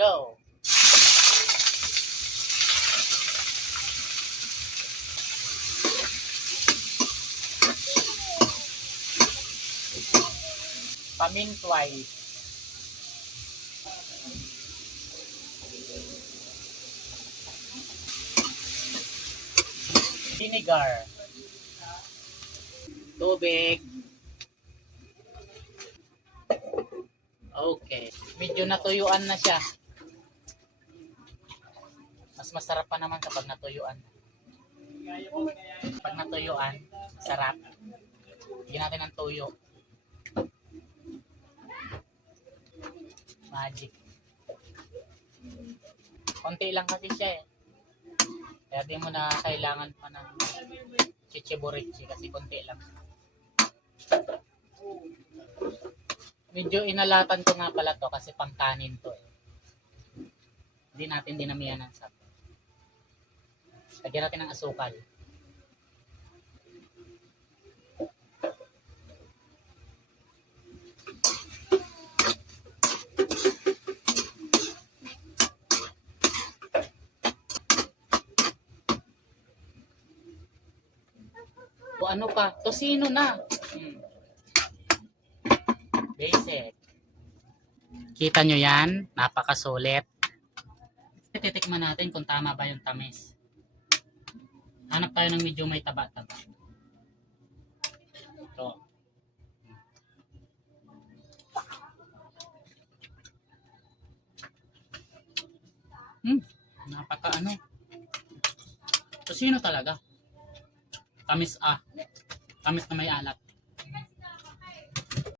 Go! Pamin twice. Vinegar. Tubig. Okay. Medyo natuyuan na siya. Mas masarap pa naman kapag natuyuan. Pag natuyuan, sarap. Bigyan natin ng tuyo. Magic. Konti lang kasi siya eh. Kaya di mo na kailangan pa ng chichiburichi kasi konti lang. Medyo inalatan ko nga pala to kasi pang kanin to eh. Hindi natin dinamihan ng sap. Lagyan natin ng asukal. O ano pa? Tosino na. Basic. Kita nyo yan? Napakasulit. Titikman natin kung tama ba yung tamis. Hanap tayo ng medyo may taba-taba. Ito. Napaka ano. Tosino talaga. Tamis Tamis na may alat.